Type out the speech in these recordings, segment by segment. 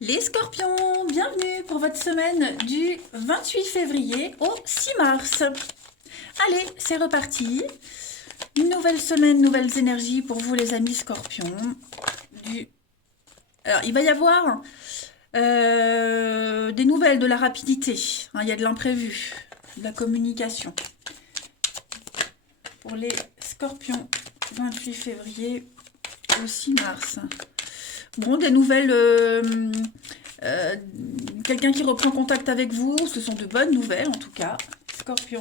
Les scorpions, bienvenue pour votre semaine du 28 février au 6 mars. Allez, c'est reparti. Une nouvelle semaine, nouvelles énergies pour vous les amis scorpions. Alors, il va y avoir des nouvelles, de la rapidité. Hein, il y a de l'imprévu, de la communication. Pour les scorpions, 28 février au 6 mars. Bon, des nouvelles, quelqu'un qui reprend contact avec vous, ce sont de bonnes nouvelles en tout cas. Scorpion,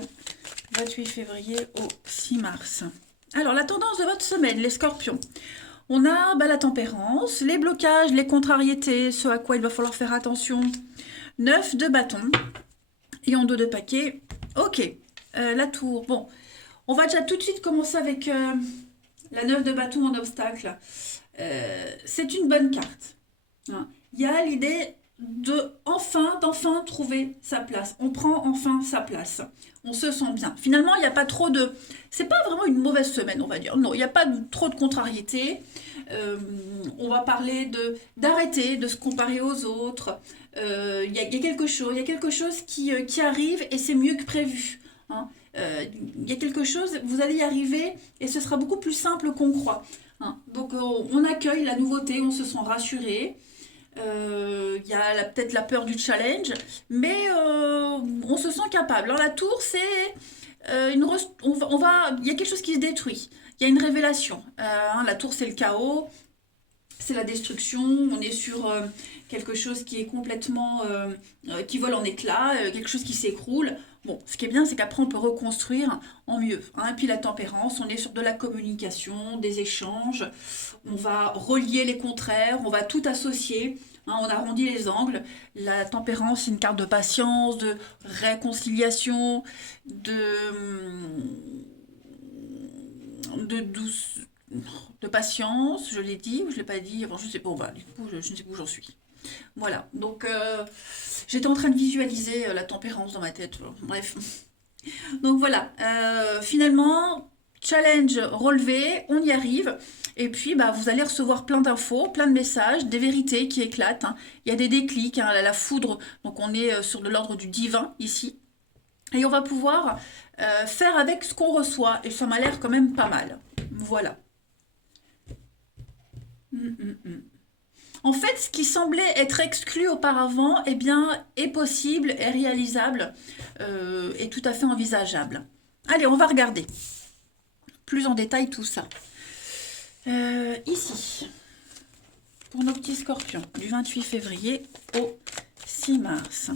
28 février au 6 mars. Alors, la tendance de votre semaine, les scorpions. On a la tempérance, les blocages, les contrariétés, ce à quoi il va falloir faire attention. 9 de bâton et en 2 de paquet. Ok, la tour. Bon, on va déjà tout de suite commencer avec la 9 de bâton en obstacle. C'est une bonne carte. Hein. Il y a l'idée d'enfin trouver sa place. On prend enfin sa place. On se sent bien. Finalement, il n'y a pas trop de... C'est pas vraiment une mauvaise semaine, on va dire. Non, il n'y a pas trop de contrariétés. On va parler d'arrêter de se comparer aux autres. Il y a quelque chose qui arrive et c'est mieux que prévu. Hein. Il y a quelque chose, vous allez y arriver et ce sera beaucoup plus simple qu'on croit. Hein. Donc on accueille la nouveauté, on se sent rassuré. Il y a peut-être la peur du challenge, mais on se sent capable. Alors la tour, c'est il y a quelque chose qui se détruit. Il y a une révélation. Hein, la tour, c'est le chaos, c'est la destruction. On est sur quelque chose qui est complètement qui vole en éclats, quelque chose qui s'écroule. Bon, ce qui est bien, c'est qu'après, on peut reconstruire en mieux. Hein. Et puis la tempérance, on est sur de la communication, des échanges. On va relier les contraires, on va tout associer. Hein, on arrondit les angles. La tempérance, c'est une carte de patience, de réconciliation, de douce, de patience, je l'ai dit ou je l'ai pas dit. Enfin, je sais pas, du coup, je ne sais pas où j'en suis. Voilà, donc j'étais en train de visualiser la tempérance dans ma tête. Bref. Donc voilà, finalement, challenge relevé, on y arrive. Et puis, vous allez recevoir plein d'infos, plein de messages, des vérités qui éclatent. Hein. Il y a des déclics, hein, la foudre. Donc on est sur de l'ordre du divin ici. Et on va pouvoir faire avec ce qu'on reçoit. Et ça m'a l'air quand même pas mal. Voilà. En fait, ce qui semblait être exclu auparavant, eh bien, est possible, est réalisable, est tout à fait envisageable. Allez, on va regarder plus en détail tout ça. Ici, pour nos petits scorpions, du 28 février au 6 mars.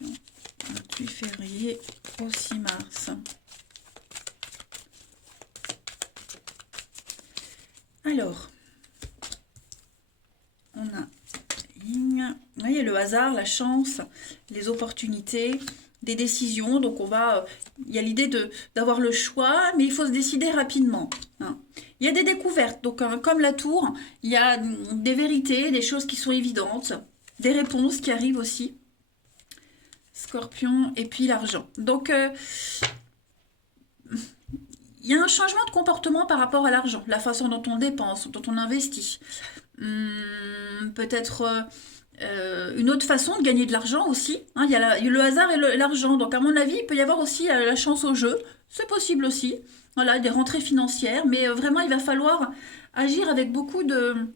28 février au 6 mars. Alors, on a vous voyez, le hasard, la chance, les opportunités, des décisions. Donc il y a l'idée d'avoir le choix, mais il faut se décider rapidement. Hein. Il y a des découvertes. Donc comme la tour, il y a des vérités, des choses qui sont évidentes, des réponses qui arrivent aussi. Scorpion et puis l'argent. Donc il y a un changement de comportement par rapport à l'argent, la façon dont on dépense, dont on investit. Peut-être une autre façon de gagner de l'argent aussi. Hein, il y a le hasard et l'argent. Donc à mon avis, il peut y avoir aussi la chance au jeu. C'est possible aussi. Voilà, des rentrées financières. Mais vraiment, il va falloir agir avec beaucoup de...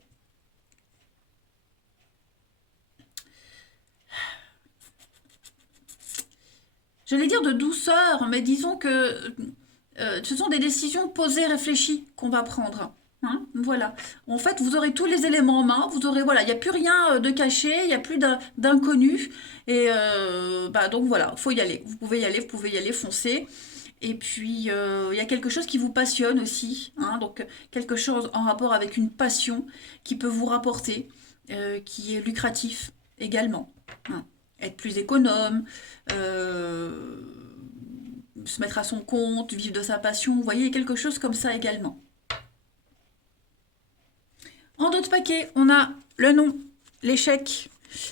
J'allais dire de douceur, mais disons que ce sont des décisions posées, réfléchies qu'on va prendre. Hein, voilà. En fait, vous aurez tous les éléments en main. Vous aurez, voilà, il n'y a plus rien de caché, il n'y a plus d'inconnu. Et donc voilà, il faut y aller. Vous pouvez y aller, foncer. Et puis, il y a quelque chose qui vous passionne aussi. Hein, donc, quelque chose en rapport avec une passion qui peut vous rapporter, qui est lucratif également. Hein. Être plus économe, se mettre à son compte, vivre de sa passion. Vous voyez, quelque chose comme ça également. En d'autres paquets, on a le nom, l'échec.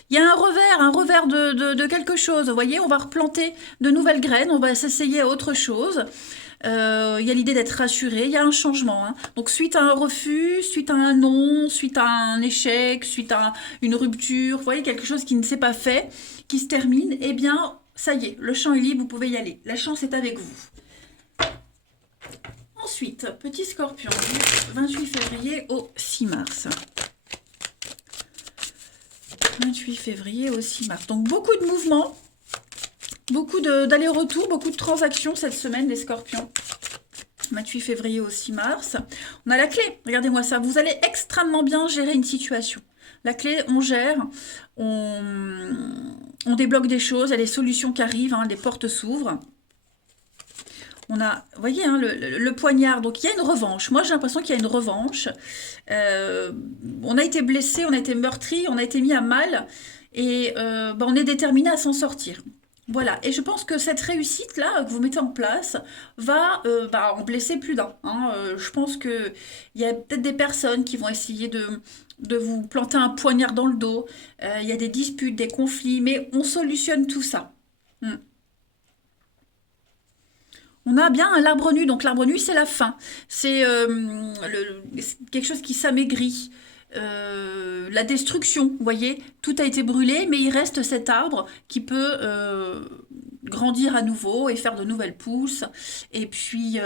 Il y a un revers de quelque chose. Vous voyez, on va replanter de nouvelles graines, on va s'essayer à autre chose. Il y a l'idée d'être rassuré, il y a un changement, hein. Donc suite à un refus, suite à un non, suite à un échec, suite à une rupture, vous voyez, quelque chose qui ne s'est pas fait, qui se termine, eh bien, ça y est, le champ est libre, vous pouvez y aller. La chance est avec vous. Ensuite, petit scorpion, du 28 février au 6 mars. 28 février au 6 mars. Donc beaucoup de mouvements, beaucoup d'allers-retours, beaucoup de transactions cette semaine, les scorpions. 28 février au 6 mars. On a la clé, regardez-moi ça. Vous allez extrêmement bien gérer une situation. La clé, on gère, on débloque des choses, il y a des solutions qui arrivent, hein, les portes s'ouvrent. On a, vous voyez, hein, le poignard, donc il y a une revanche. Moi, j'ai l'impression qu'il y a une revanche. On a été blessé, on a été meurtri, on a été mis à mal, et on est déterminé à s'en sortir. Voilà, et je pense que cette réussite-là que vous mettez en place va en blesser plus d'un, hein. Je pense qu'il y a peut-être des personnes qui vont essayer de vous planter un poignard dans le dos. Il y a des disputes, des conflits, mais on solutionne tout ça. Hmm. On a bien l'arbre nu, donc l'arbre nu c'est la fin, c'est quelque chose qui s'amaigrit. La destruction, vous voyez, tout a été brûlé, mais il reste cet arbre qui peut grandir à nouveau et faire de nouvelles pousses, et puis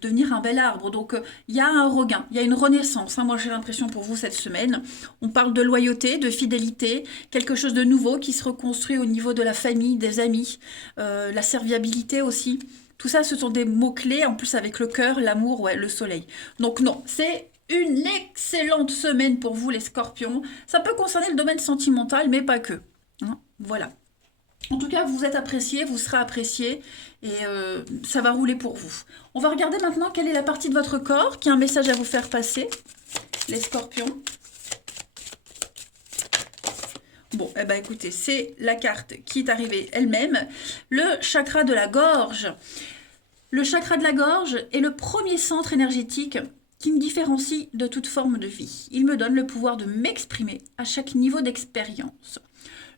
devenir un bel arbre. Donc il y a un regain, il y a une renaissance, hein. Moi j'ai l'impression pour vous cette semaine, on parle de loyauté, de fidélité, quelque chose de nouveau qui se reconstruit au niveau de la famille, des amis, la serviabilité aussi. Tout ça, ce sont des mots-clés, en plus avec le cœur, l'amour, ouais, le soleil. Donc non, c'est une excellente semaine pour vous les scorpions. Ça peut concerner le domaine sentimental, mais pas que, hein. Voilà. En tout cas, vous êtes apprécié, vous serez apprécié, et ça va rouler pour vous. On va regarder maintenant quelle est la partie de votre corps qui a un message à vous faire passer, les scorpions. Bon, eh ben écoutez, c'est la carte qui est arrivée elle-même. Le chakra de la gorge. Le chakra de la gorge est le premier centre énergétique qui me différencie de toute forme de vie. Il me donne le pouvoir de m'exprimer à chaque niveau d'expérience.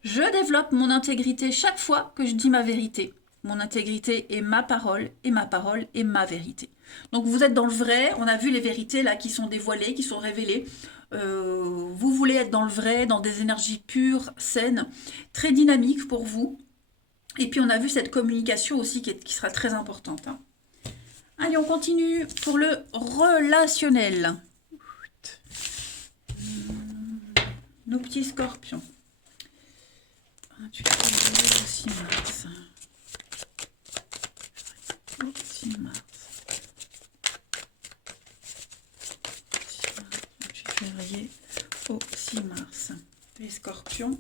Je développe mon intégrité chaque fois que je dis ma vérité. Mon intégrité est ma parole, et ma parole est ma vérité. Donc vous êtes dans le vrai, on a vu les vérités là qui sont dévoilées, qui sont révélées. Vous voulez être dans le vrai, dans des énergies pures, saines, très dynamiques pour vous. Et puis on a vu cette communication aussi qui sera très importante, hein. Allez, on continue pour le relationnel. Nos petits scorpions. 28 février au 6 mars. Au 6 mars. 28 février au 6 mars. Les scorpions.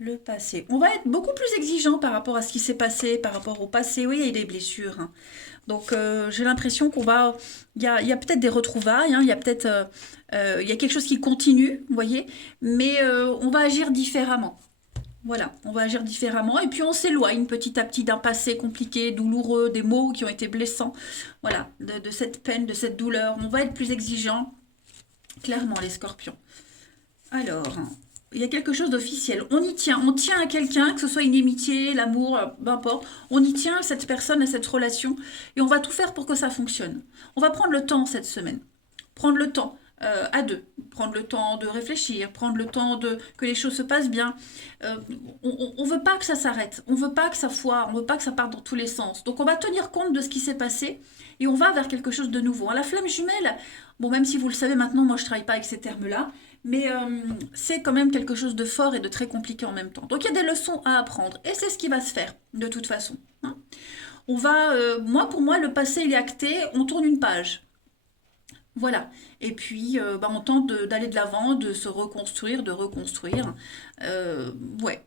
Le passé. On va être beaucoup plus exigeant par rapport à ce qui s'est passé, par rapport au passé. Oui, il y a des blessures, hein. Donc, j'ai l'impression qu'on va... Il y a peut-être des retrouvailles, hein, il y a peut-être... il y a quelque chose qui continue, vous voyez, mais on va agir différemment. Voilà, on va agir différemment. Et puis, on s'éloigne petit à petit d'un passé compliqué, douloureux, des mots qui ont été blessants. Voilà, de cette peine, de cette douleur. On va être plus exigeant, clairement, les scorpions. Alors... Il y a quelque chose d'officiel. On y tient. On tient à quelqu'un, que ce soit une amitié, l'amour, peu importe. On y tient à cette personne, à cette relation. Et on va tout faire pour que ça fonctionne. On va prendre le temps cette semaine. Prendre le temps à deux. Prendre le temps de réfléchir. Prendre le temps que les choses se passent bien. On ne veut pas que ça s'arrête. On ne veut pas que ça foire. On ne veut pas que ça parte dans tous les sens. Donc on va tenir compte de ce qui s'est passé. Et on va vers quelque chose de nouveau. La flamme jumelle, bon, même si vous le savez maintenant, moi je ne travaille pas avec ces termes-là. Mais c'est quand même quelque chose de fort et de très compliqué en même temps. Donc il y a des leçons à apprendre. Et c'est ce qui va se faire, de toute façon, hein. On va, pour moi, le passé, il est acté. On tourne une page. Voilà. Et puis, on tente d'aller de l'avant, de se reconstruire, de reconstruire. Ouais.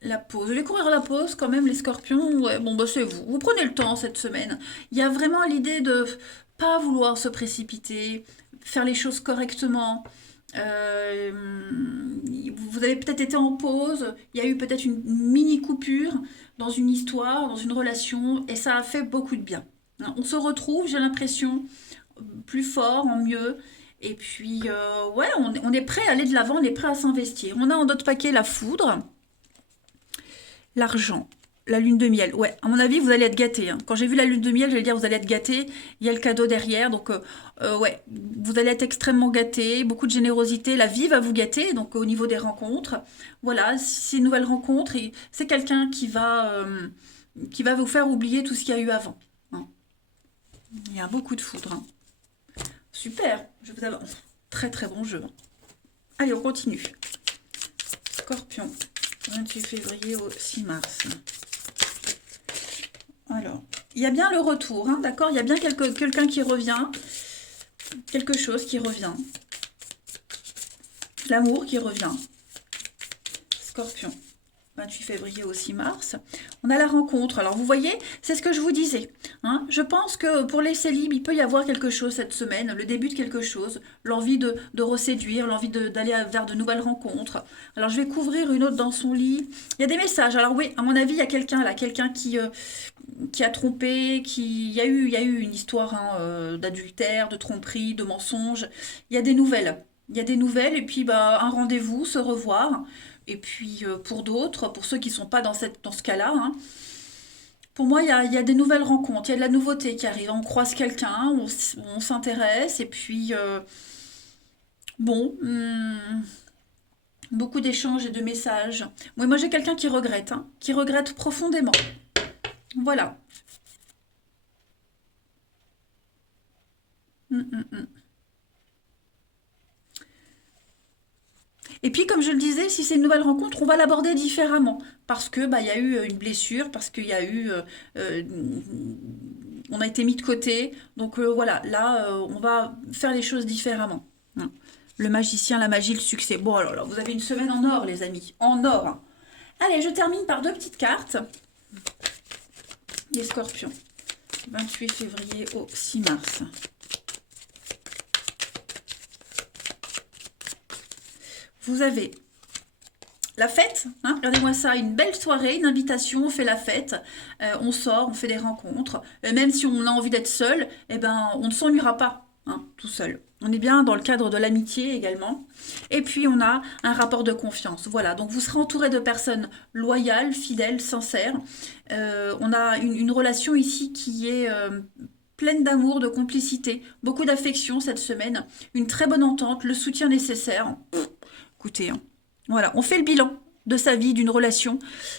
La pause. Je vais courir la pause quand même, les scorpions. Ouais, bon, c'est vous. Vous prenez le temps cette semaine. Il y a vraiment l'idée de pas vouloir se précipiter, faire les choses correctement. Euh, Vous avez peut-être été en pause. Il y a eu peut-être une mini coupure dans une histoire, dans une relation, et ça a fait beaucoup de bien. Hein, on se retrouve, j'ai l'impression, plus fort, en mieux. Et puis, ouais, on est prêt à aller de l'avant, on est prêt à s'investir. On a en notre paquet la foudre. L'argent, la lune de miel. Ouais, à mon avis, vous allez être gâtés, hein. Quand j'ai vu la lune de miel, j'allais dire vous allez être gâtés. Il y a le cadeau derrière, donc ouais, vous allez être extrêmement gâtés. Beaucoup de générosité. La vie va vous gâter, donc au niveau des rencontres. Voilà, si c'est une nouvelle rencontre, c'est quelqu'un qui va vous faire oublier tout ce qu'il y a eu avant, hein. Il y a beaucoup de foudre, hein. Super, je vous avance. Très très bon jeu, hein. Allez, on continue. Scorpion, 28 février au 6 mars. Alors, il y a bien le retour, hein, d'accord? Il y a bien quelqu'un qui revient. Quelque chose qui revient. L'amour qui revient. Scorpion, 28 février au 6 mars. On a la rencontre. Alors, vous voyez, c'est ce que je vous disais, hein. Je pense que pour les célibes, il peut y avoir quelque chose cette semaine, le début de quelque chose, l'envie de reséduire, l'envie d'aller vers de nouvelles rencontres. Alors, je vais couvrir une autre dans son lit. Il y a des messages. Alors oui, à mon avis, il y a quelqu'un là, quelqu'un qui a trompé, il y a eu une histoire, hein, d'adultère, de tromperie, de mensonge. Il y a des nouvelles. Il y a des nouvelles et puis bah, un rendez-vous, se revoir. Et puis pour d'autres, pour ceux qui ne sont pas dans ce cas-là, hein, pour moi, il y a des nouvelles rencontres, il y a de la nouveauté qui arrive. On croise quelqu'un, on s'intéresse et puis bon, beaucoup d'échanges et de messages. Moi j'ai quelqu'un qui regrette profondément. Voilà. Mm, mm, mm. Et puis, comme je le disais, si c'est une nouvelle rencontre, on va l'aborder différemment. Parce que bah, il y a eu une blessure, parce qu'il y a eu. Euh, on a été mis de côté. Donc voilà, là, on va faire les choses différemment, hein. Le magicien, la magie, le succès. Bon, alors là, vous avez une semaine en or, les amis. En or, hein. Allez, je termine par deux petites cartes. Les scorpions. 28 février au 6 mars. Vous avez la fête, hein, regardez-moi ça, une belle soirée, une invitation, on fait la fête, on sort, on fait des rencontres. Même si on a envie d'être seul, eh ben, on ne s'ennuiera pas, hein, tout seul. On est bien dans le cadre de l'amitié également. Et puis on a un rapport de confiance. Voilà, donc vous serez entouré de personnes loyales, fidèles, sincères. On a une relation ici qui est pleine d'amour, de complicité, beaucoup d'affection cette semaine, une très bonne entente, le soutien nécessaire. Écoutez, hein, voilà, on fait le bilan de sa vie, d'une relation,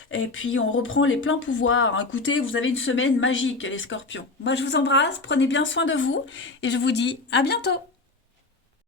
et puis on reprend les pleins pouvoirs. Écoutez, vous avez une semaine magique, les scorpions. Moi, je vous embrasse, prenez bien soin de vous, et je vous dis à bientôt.